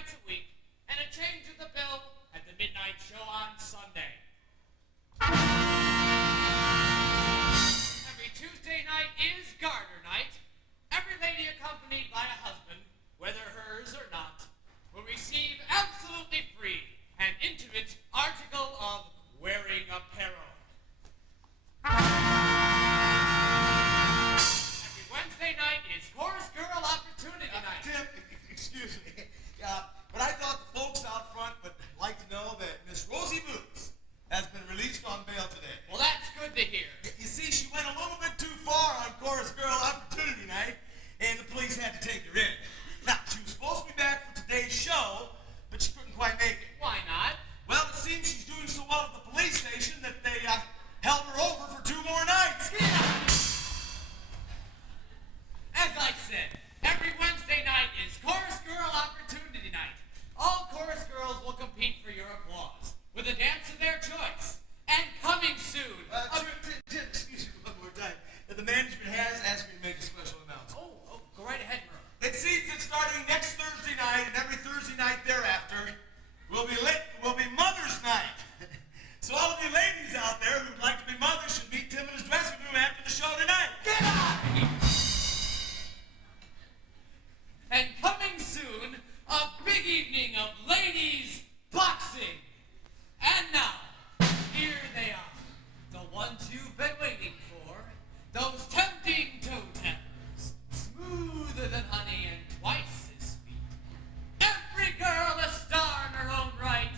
nights a week and a change of the bill at the midnight show on Sunday. Every Tuesday night is garter night. Every lady accompanied by a husband, whether hers or not, will receive absolutely free an intimate article of wearing apparel. Every Wednesday night is Chorus Girl Opportunity Night. Tim, excuse me, but I thought the folks out front would like to know that Miss Rosie Boots has been released on bail today. Well, that's good to hear. You see, she went a little bit too far on Chorus Girl Opportunity Night, and the police had to take her in. Now, she was supposed to be back for today's show, but she couldn't quite make it. Why not? Well, it seems she's doing so well at the police station that they held her over for 2 more nights. As I said, every Wednesday night is Chorus Girl Opportunity Night. All chorus girls will compete for your applause with a dance of their choice. And coming soon. Tim, excuse me one more time. The management has asked me to make a special announcement. Oh, go right ahead, Merle. It seems that starting next Thursday night and every Thursday night thereafter will be Mother's Night. So all of you ladies out there who'd like to be mothers should meet Tim in his dressing room after the show tonight. Get out of here! And coming soon, a big evening of ladies boxing. And now, here they are, the ones you've been waiting for, those tempting toe-tappers, smoother than honey and twice as sweet. Every girl a star in her own right,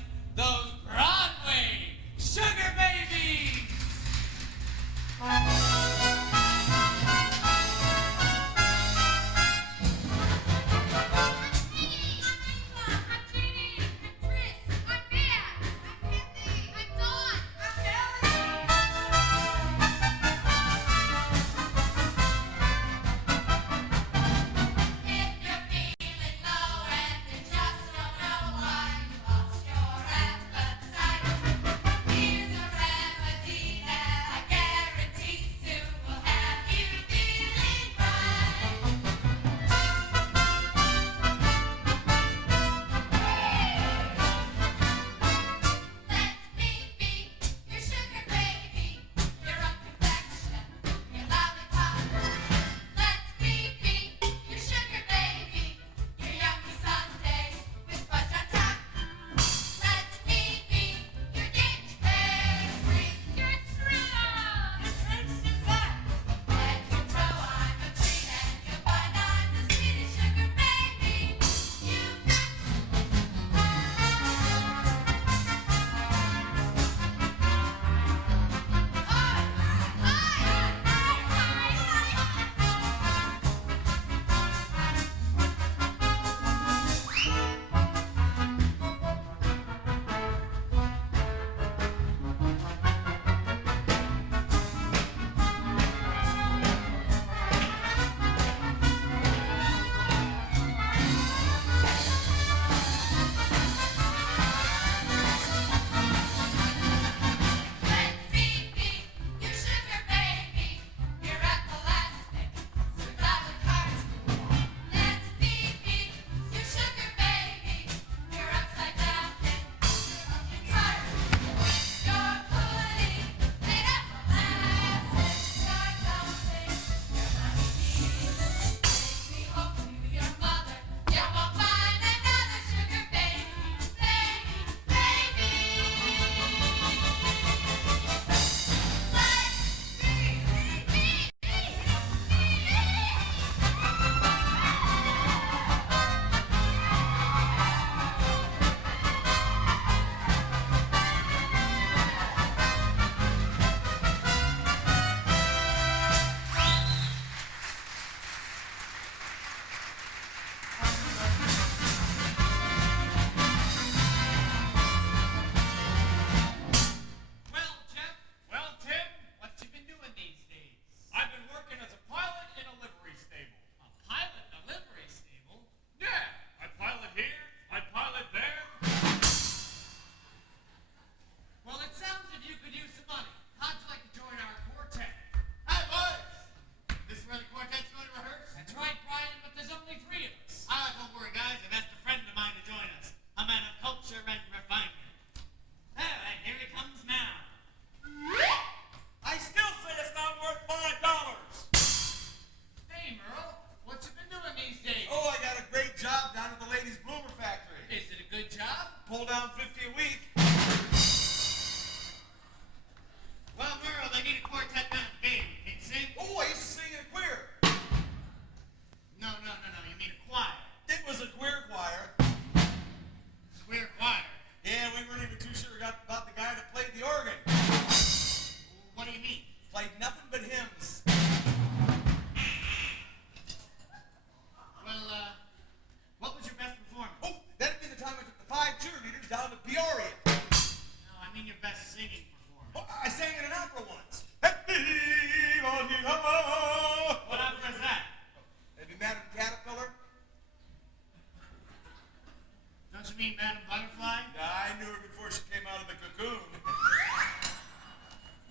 you mean, Madam Butterfly? Yeah, I knew her before she came out of the cocoon.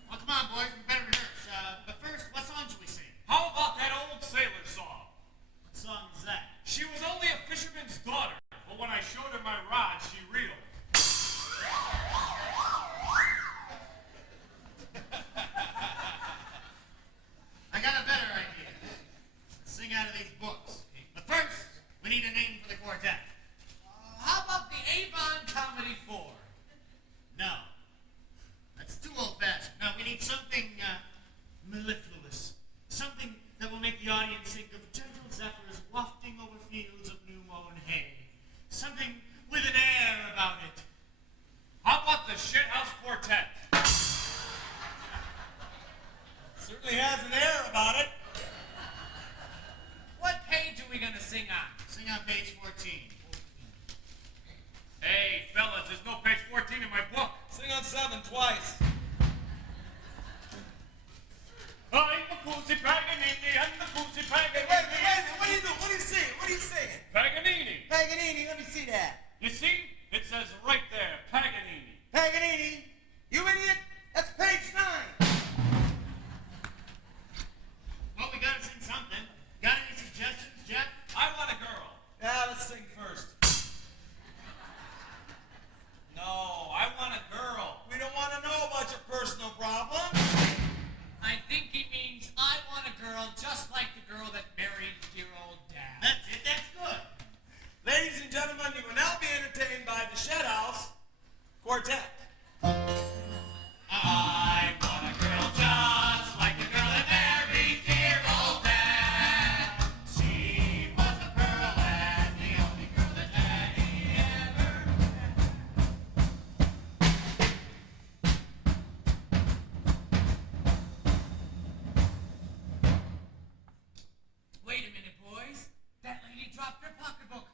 Well, come on, boys, we better rehearse. But first, what song should we sing? How about that old sailor song? What song is that? She was only a fisherman's daughter, but when I showed her my rod, she reeled. I got a better idea. Let's sing out of these books. But first, we need a name for the quartet. How about the Avon Comedy 4? No. That's too old-fashioned. No, we need something mellifluous. Something that will make the audience think of gentle zephyrs wafting over fields of new-mown hay. Something with an air about it. How about the Shithouse Quartet? Certainly has an air about it. What page are we gonna sing on? Sing on page 14. Hey, fellas, there's no page 14 in my book. Sing on 7 twice. I'm the Pussy Paganini, I'm the Pussy Paganini. Wait, what are you doing? What are you saying? What are you saying? Paganini. Paganini, let me see that. You see? It says right there, Paganini. Paganini, you idiot. That's page 9. Well, we gotta sing something. Got any suggestions, Jeff? I want a girl. Yeah, let's sing first. No, I want a girl. We don't want to know about your personal problems. I think he means I want a girl just like the girl that married dear old dad. That's it, that's good. Ladies and gentlemen, you will now be entertained by the Shithouse Quartet. I want a girl just like the girl that married dear old dad. She was a pearl and the only girl that Daddy ever had. Wait a minute, boys. That lady dropped her pocketbook.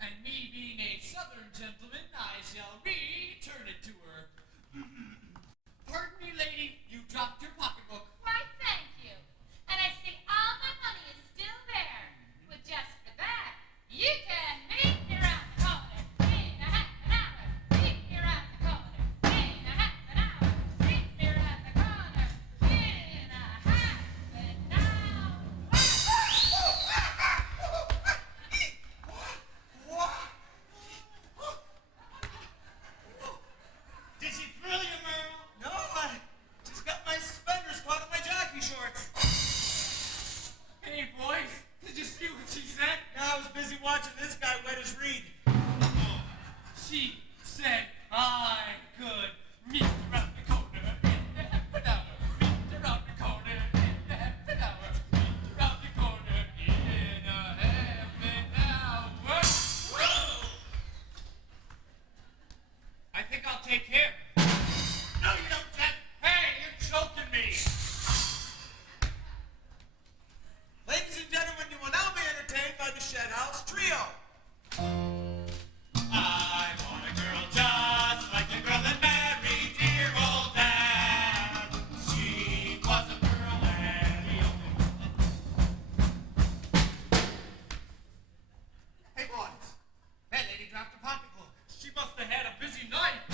And me being a southern gentleman, I shall return it to her. Pardon me, lady, you dropped your pocketbook. Why, thank you. And I see all my money is still there. But just for that, you can meet me around the corner in a half an hour. Meet me around the corner in a half an hour. Meet me around the corner in a half an hour. Did she thrill you, Merle? No, I just got my suspenders caught in my jockey shorts. Hey, boys, did you see what she said? Now I was busy watching this guy wet his reed. She said I could meet around the corner in the half an hour. Meet around the corner in the half an hour. Meet around the corner in a half an hour. Whoa! I think I'll take him. No, you don't, Jeff. Hey, you're choking me. Ladies and gentlemen, you will now be entertained by the Shithouse Trio. I want a girl just like the girl that married dear old dad. She was a pearl and the only Hey, boys. That lady dropped her pocketbook. She must have had a busy night.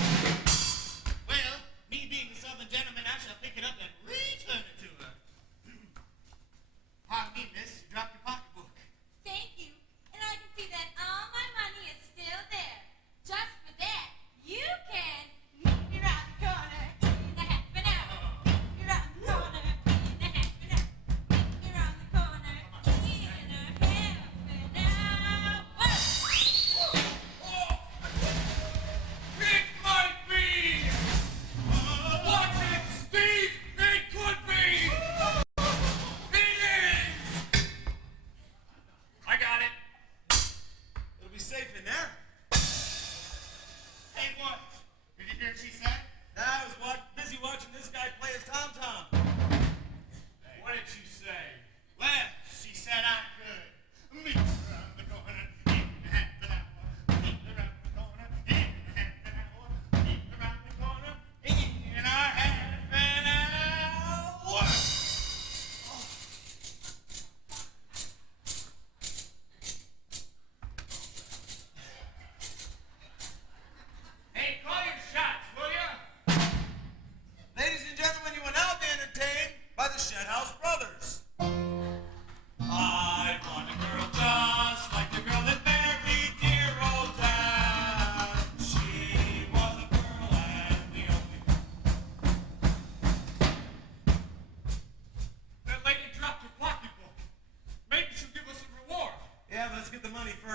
Well, me being a southern gentleman, I shall pick it up and return it to her. Pardon me, miss. You dropped your pocketbook. Thank you. And I can see that all my money is still there. Just for that, you can meet me around the corner in a half an hour. Meet me around the corner in a half an hour. Meet me around the corner in a half an hour.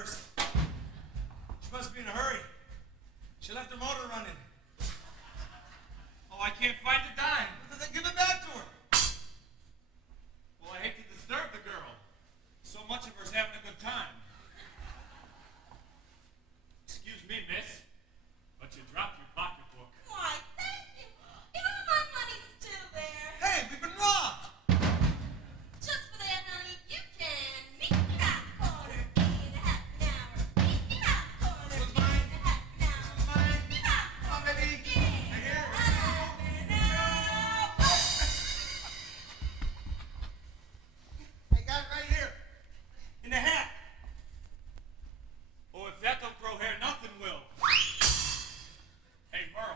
hers. She must be in a hurry. She left her motor running. Oh, I can't find the dime. Then give it back to her. Well, I hate to disturb the girl. So much of her's having a good time. Excuse me, miss, but you dropped your pocketbook. Why, thank you. You know, my money's still there. Hey, we've been robbed. Just for that, honey, you can meet me around the corner in a half an hour. Meet me around the corner This one's in mine. a half an hour. This one's mine. Meet me around the Come on, corner baby. in Right here. a half an hour. I got it right here. In the hat. Oh, if that don't grow hair, nothing will. Hey, Merle,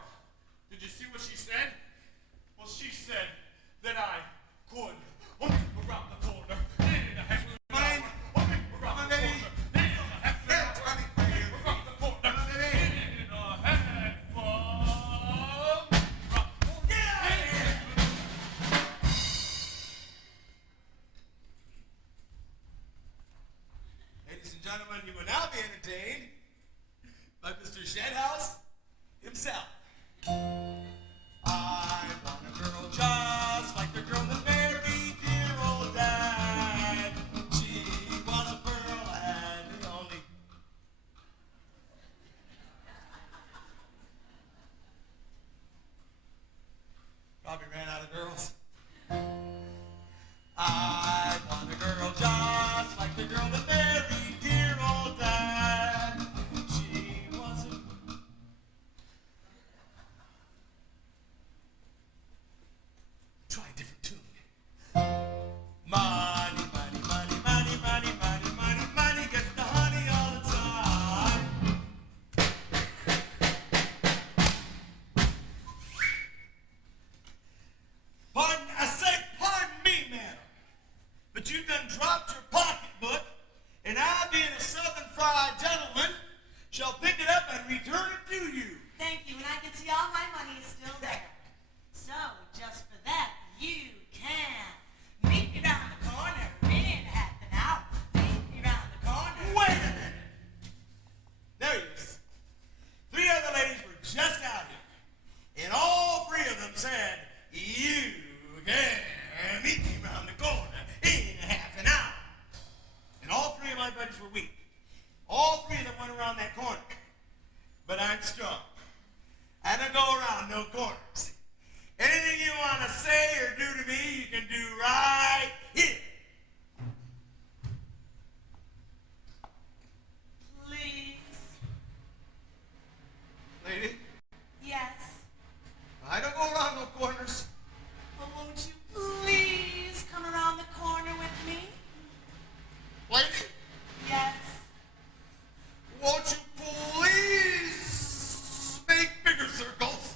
did you see what she said? Well, she said that I could around the corner in a half an Mine. hour. Around Come on, the baby. corner in a half an Here, hour. Tony, right here. Around the corner Come on, baby. in a handful. Around the corner. Yeah. Ladies and gentlemen, you will now be entertained by Mr. Shedhouse himself. I want a girl just like the girl that married dear old dad. She was a pearl and the only. Probably ran out of girls. I want a girl just like the girl that married dear old dad. She wasn't. Try a different tune. Money, money, money, money, money, money, money, money gets the honey all the time. Pardon me, madam, but you done dropped your pocketbook, and I, being a Southern fried gentleman, shall pick it up and return it to you. Thank you, and I can see all my money is still there. So, just for that, you can meet me round the corner in half an hour. Meet me round the corner. Wait a minute. There he is. 3 other ladies were just out here, and all 3 of them said, you can meet me round the corner in half an hour. And all 3 of my buddies were weak. All 3 of them went around that corner. But I'm strong. I don't go around no corners. Anything you want to say or do to me, you can do right here. Please. Lady, Yes. I don't go around no corners. Well, won't you please come around the corner with me? Lady, Yes. won't you please make bigger circles?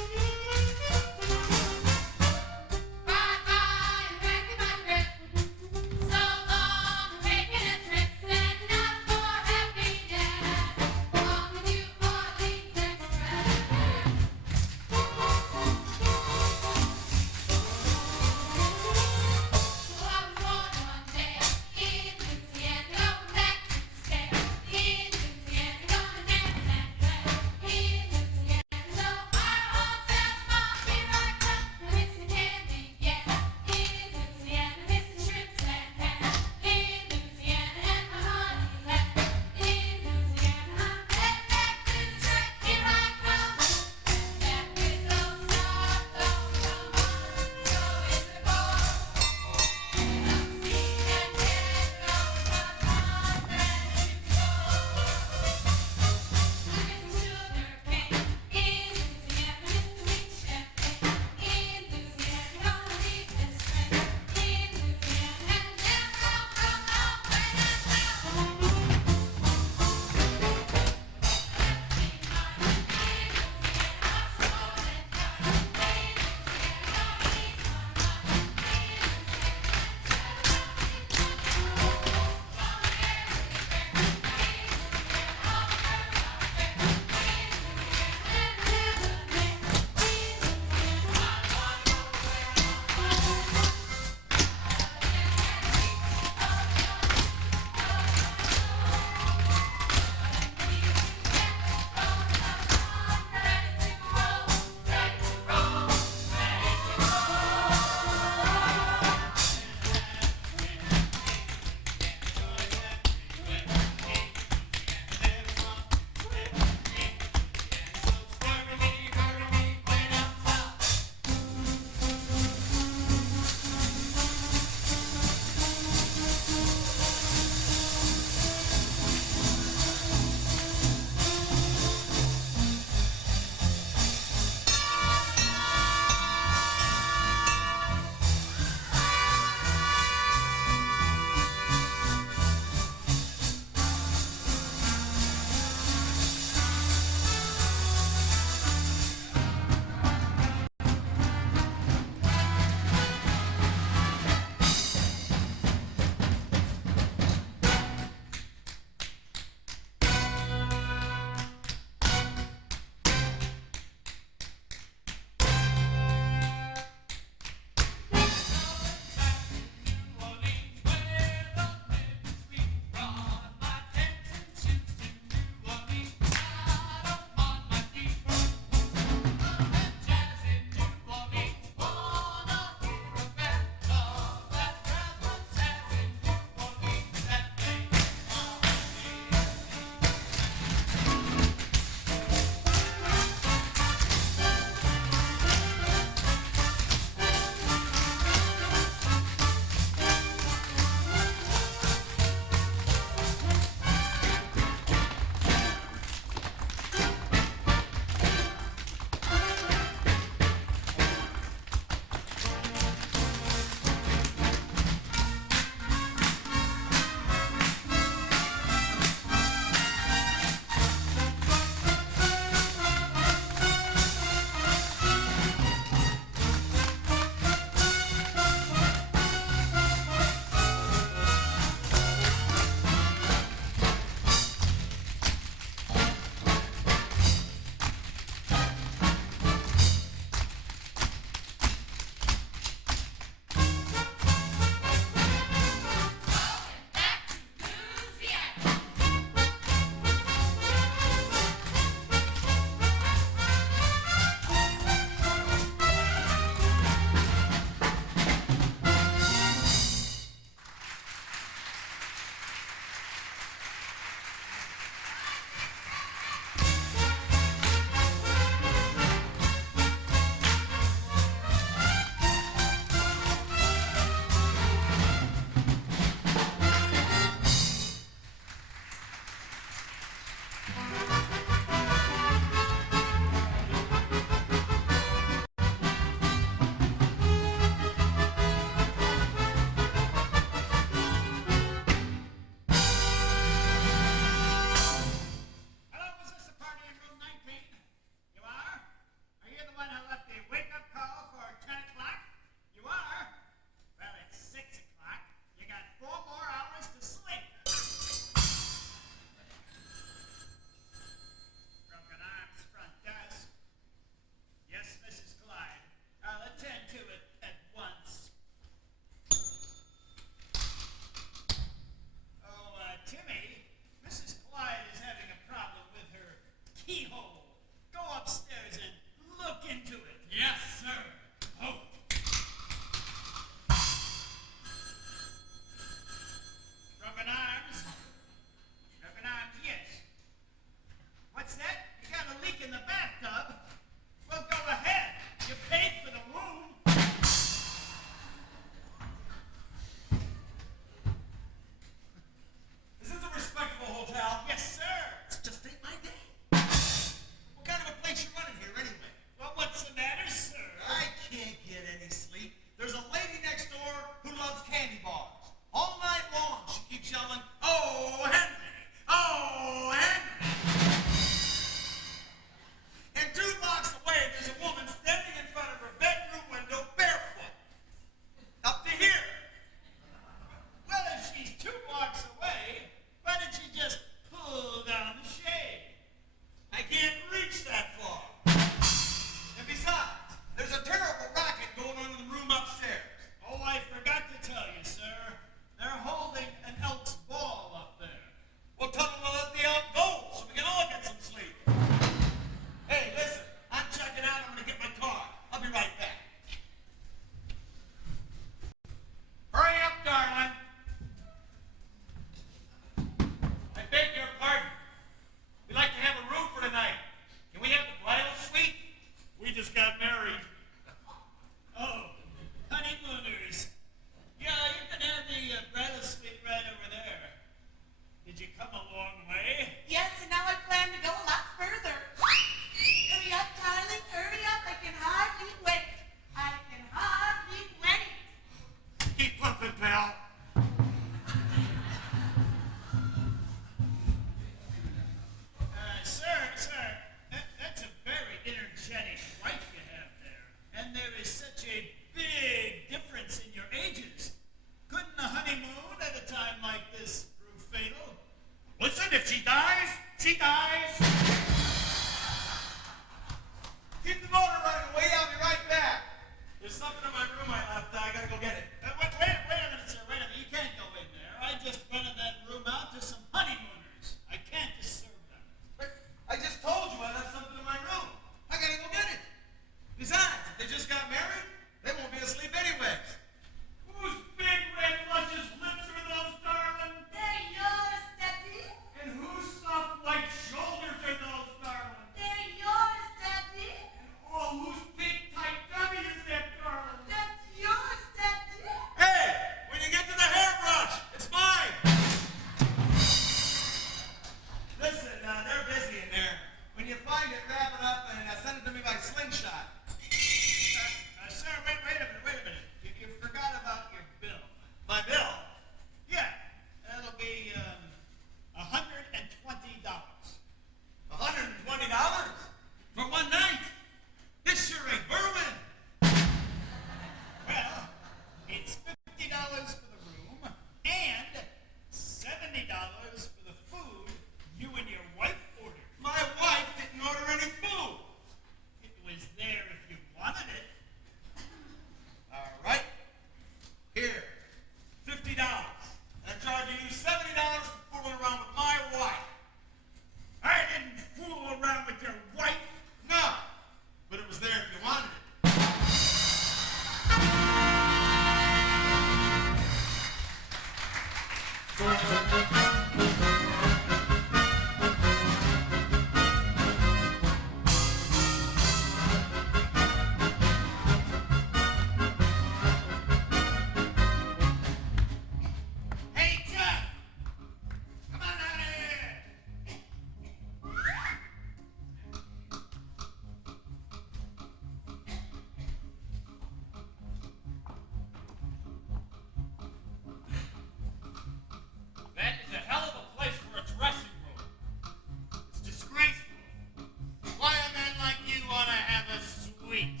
have a suite.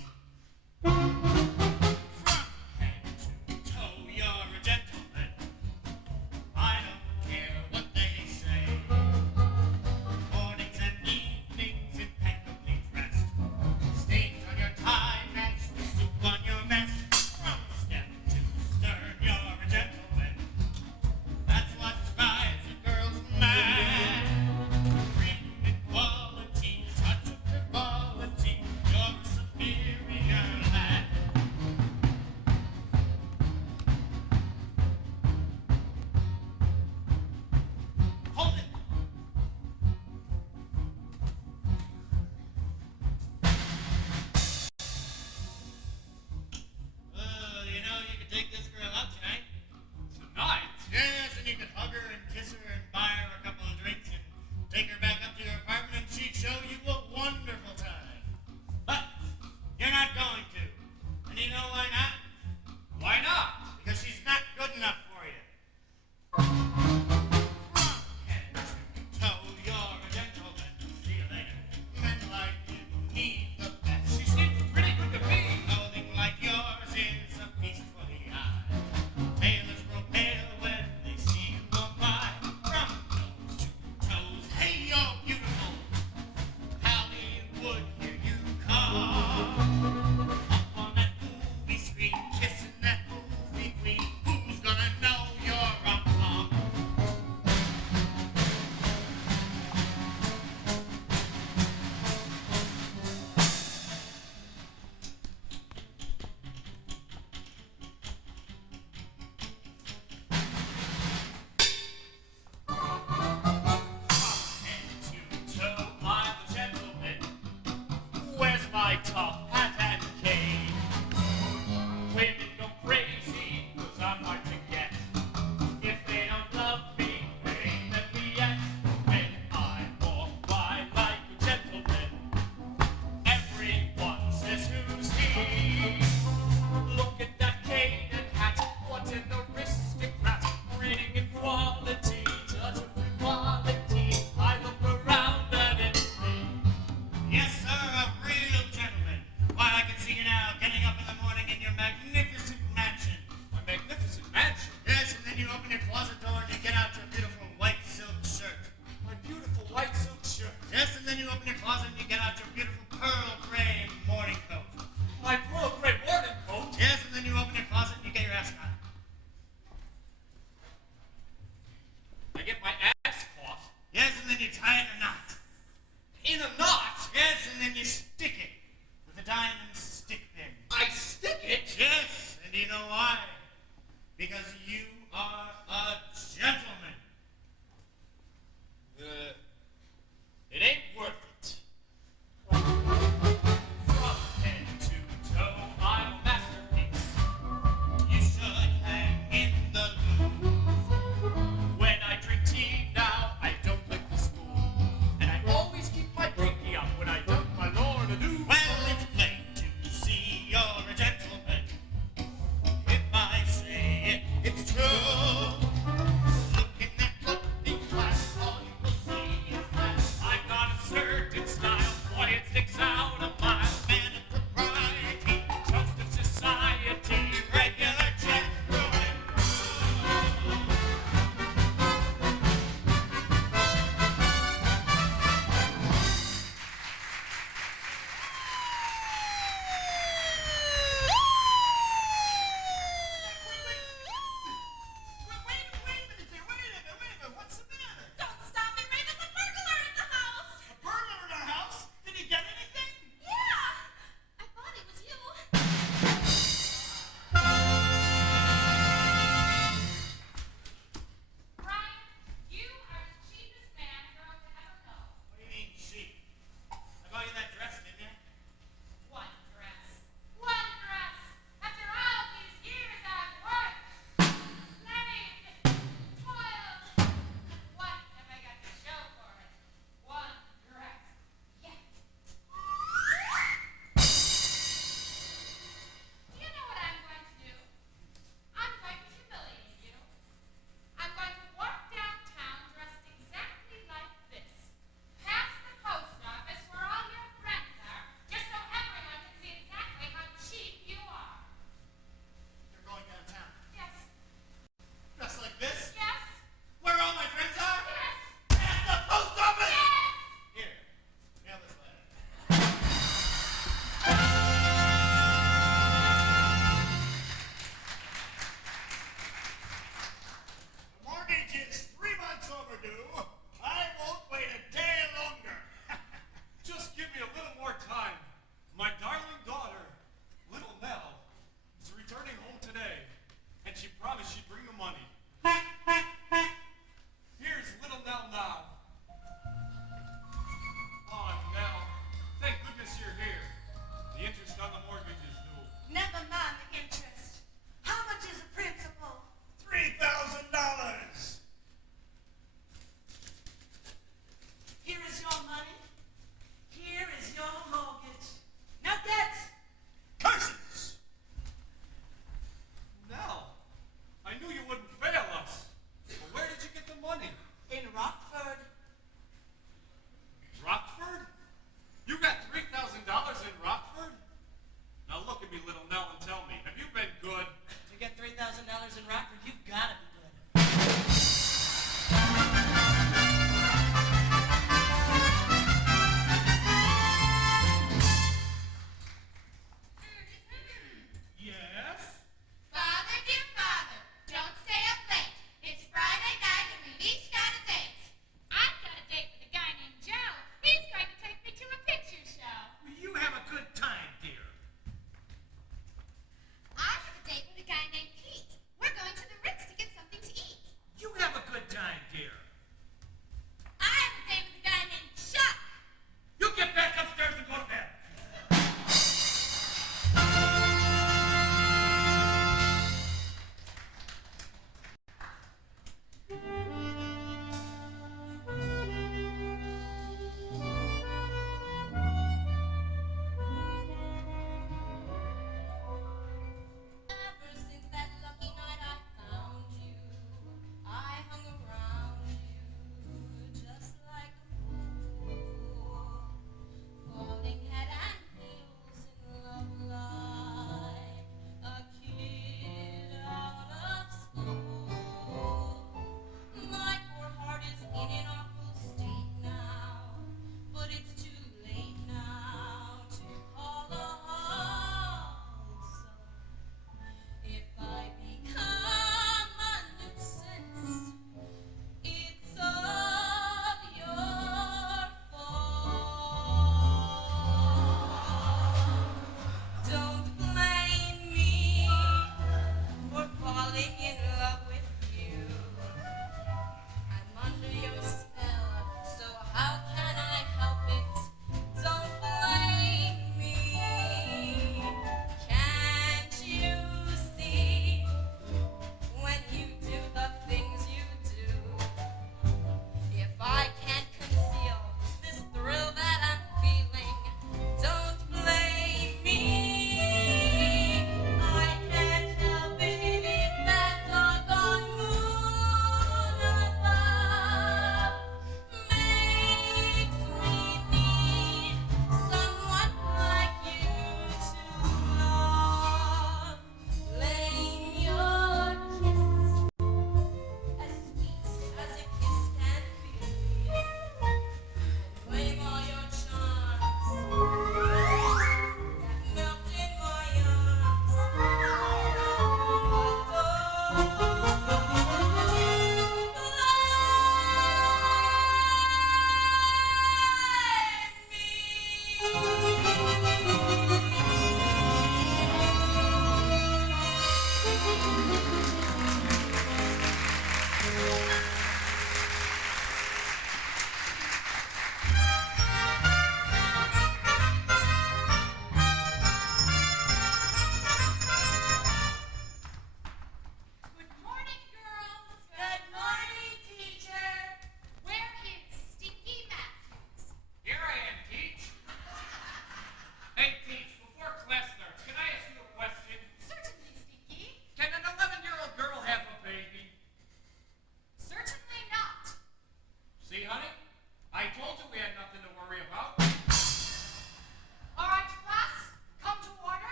From head to toe, you're a gentleman. I don't care what they say. Mornings and evenings impeccably dressed. Stains on your tie match the soup on your vest. From step to stern, you're a gentleman. That's what drives the girls mad. Bring equality, touch of frivolity. You're a superior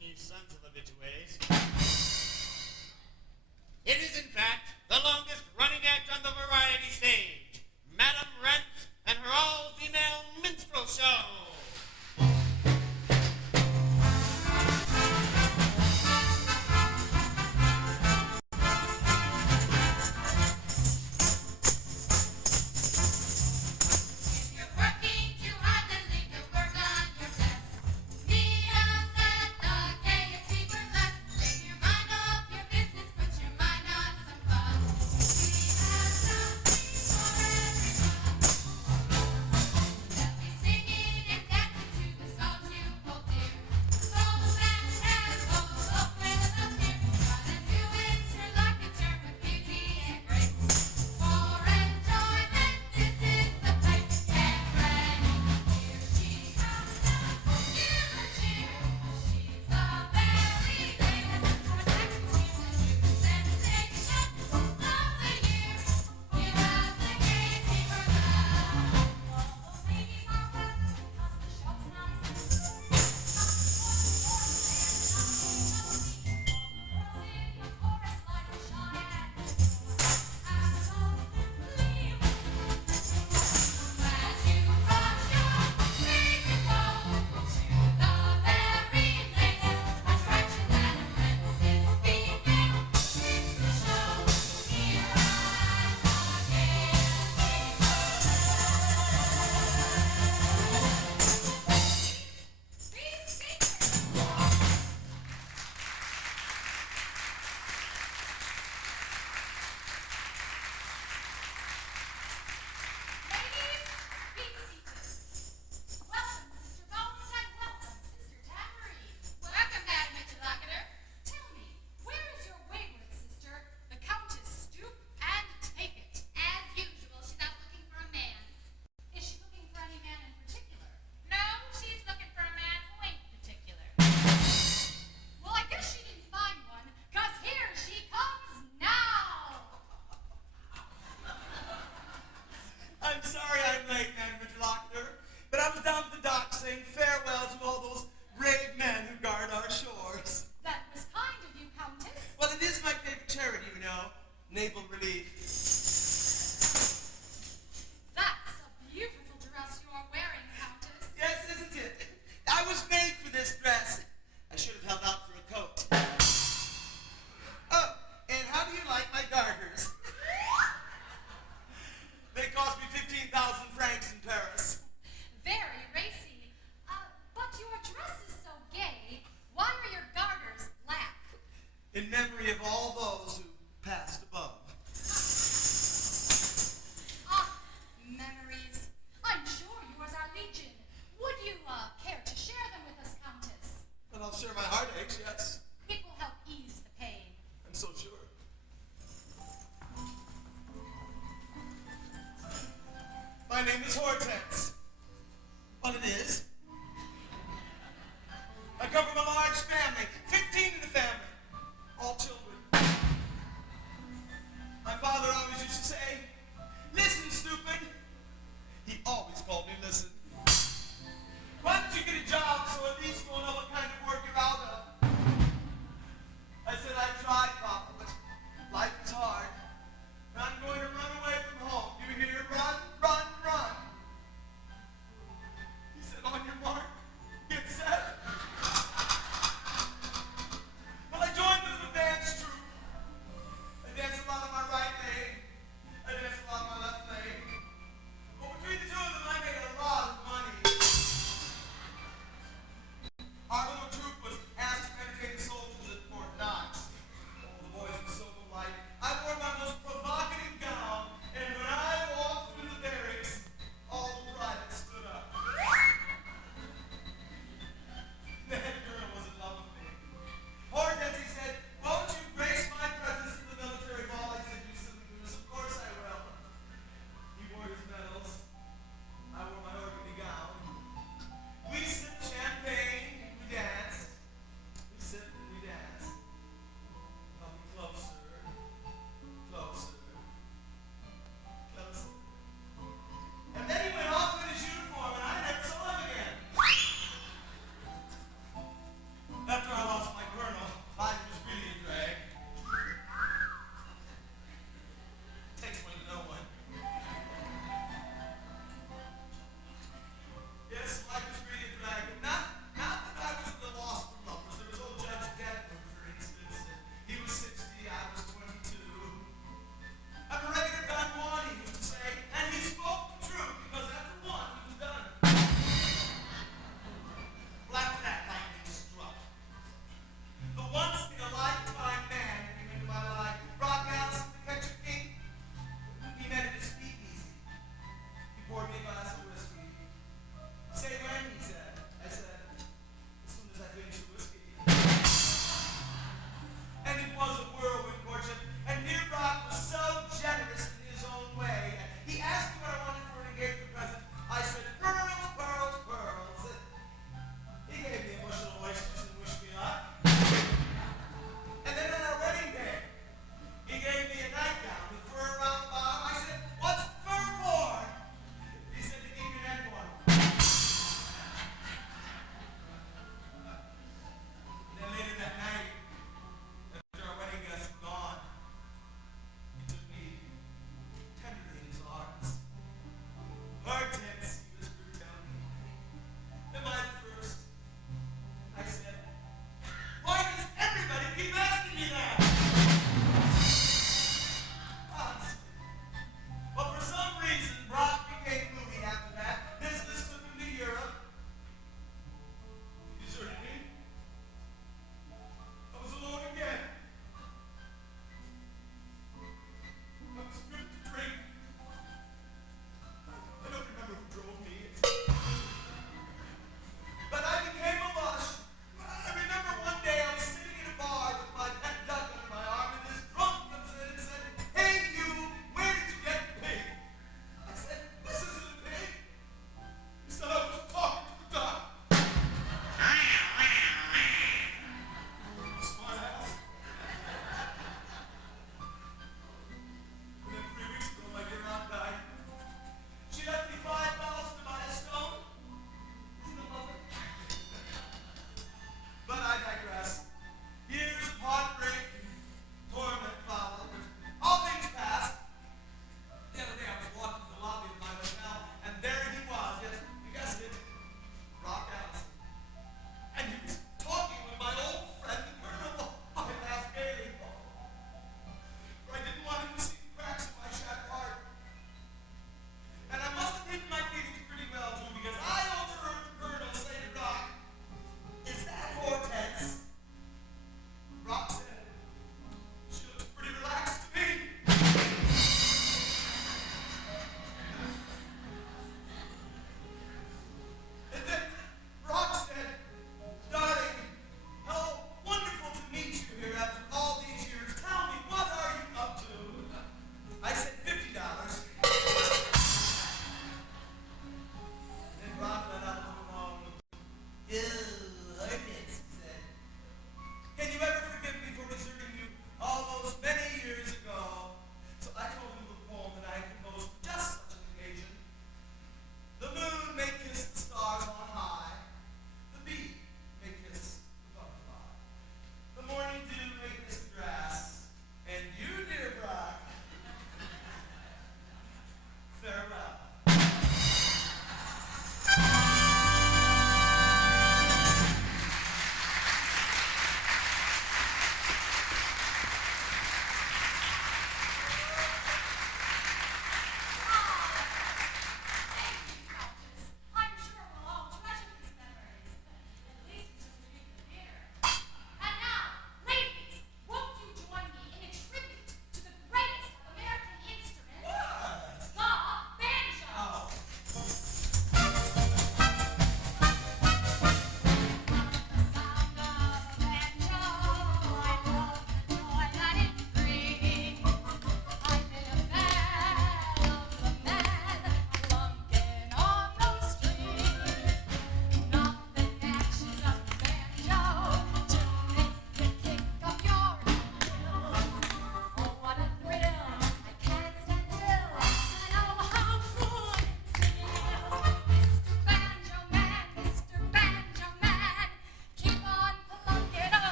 you sons of a bitch ways. It is, in fact, the longest running act on the variety stage, Madame Rent and her all-female minstrel show. You're working too hard, then leave to work on your desk. Mia said the KFC burlesque. Take your mind off your business, put your mind on some fun. We have something for everyone. They'll be singing and dancing to the songs you both hear. Both and tempo, up with up here. Got a new interlocutor with beauty and grace. For enjoyment, this is the place. Get ready, here she comes now. Give a cheer. She's the very latest attraction. She's the new sensation of the year. You have the gatekeeper now. All the ladies are wet because the shop's nice. Ladies, be seated. Welcome, Sister Bones, and welcome, Sister Tambourine. Welcome, Madam Interlocutor. Tell me, where is your wayward sister, the Countess? Stoop and take it. As usual, she's out looking for a man. Is she looking for any man in particular? No, she's looking for a man who ain't particular. Well, I guess she didn't find one, 'cause here she comes now. I'm sorry I'm late, Madam Interlocutor, but I was down at the dock saying farewell to all those brave men who guard our shores. That was kind of you, Countess. Well, it is my favorite charity, you know, naval relief. That's a beautiful dress you're wearing, Countess. Yes, isn't it? I was made for this dress. I should have held out for a coat. Oh, and how do you like my garters? They cost me 15,000 francs in Paris. Very racy. But your dress is so gay. Why are your garters black? In memory of all those who passed above. Ah, memories. I'm sure yours are legion. Would you care to share them with us, Countess? But I'll share my heartaches, yes. It will help ease the pain. I'm so sure. My name is Hortense. What it is? I come from a large